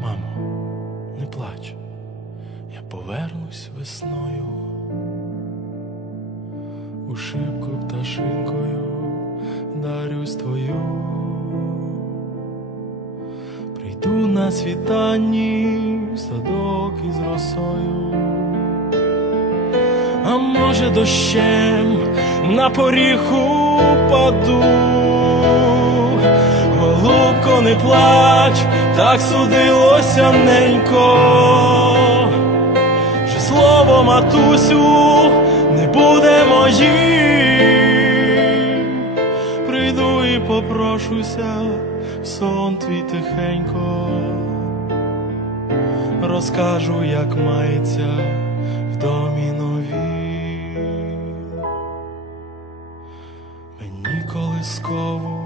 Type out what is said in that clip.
Мамо, не плач, я повернусь весною, у шибку пташинкою дарюсь твою, прийду на світанні садок із росою, а може, дощем на поріху паду не плач, так судилося ненько, що слово матусю не буде моїм, прийду і попрошуся, в сон твій тихенько, розкажу, як мається в домі нові. Мені колисково